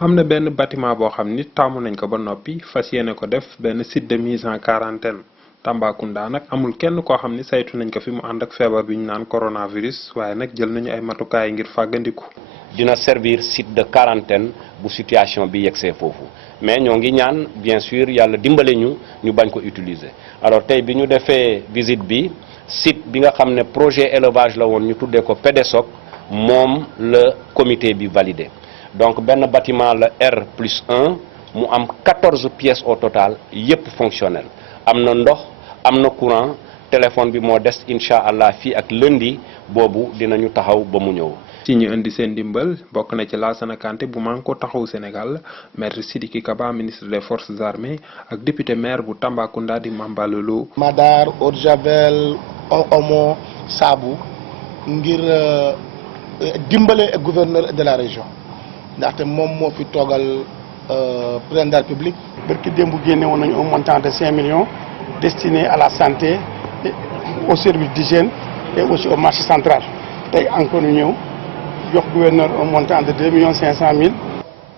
am na benn bâtiment boo xam ni taamu nañ ko ba noppi fas yéene ko def benn site de mise en quarantaine Tambacounda nag amul kenn koo xam ni saytu nañ ko fi mu ànd ak feebar bi ñu naan coronavirus waaye nag jël nañu ay matukaay ngir fàggandiku. dina servir site de quarantaine bu situation bi yegsee foofu mais ñoo ngi ñaan bien sûr yàlla dimbale ñu bañ ko utiliser. alors tey bi ñu defee visite bi site bi nga xam ne projet élevage la woon ñu tuddee ko PDSOC moom le comité bi validé donc benn bâtiment la R+1 mu am 14 pièces au total yépp fonctionnel am na ndox am na courant téléphone bi moo des incha allah fii ak lundi boobu dinañu taxaw ba mu ñëw. ci ñu indi seen ndimbal bokk na ci Lassana Kanté bu Manko Taxawu Sénégal maître Sidiki Kaba ministre des forces armées ak député maire bu Tambacounda di Mamba Lolo. Madar, eau de javel, omo, saabu ngir dimbale gouverneur de la région ndaxte moom moo fi toogal président de la République. barki démb génne woon nañu un montant de 5 millions destiné à la santé et au service d'hygiène et aussi au marché central tey encore ñu ñëw jox gouverneur un montant de 2,5 millions.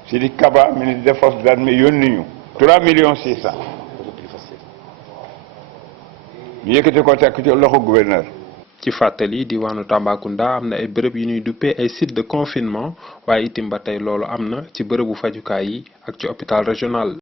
Sidiki Kaba ministre des forces armées yónni ñu 3,6 millions. ñu yëkkati ko tekk ci loxo gouverneur. ci fàttali diwaanu Tambacounda am na ay bërëb yu ñuy duppee ay site de confinement waaye itim ba tey loolu am na ci bërëbu fajukaay yi ak ci hôpital régional.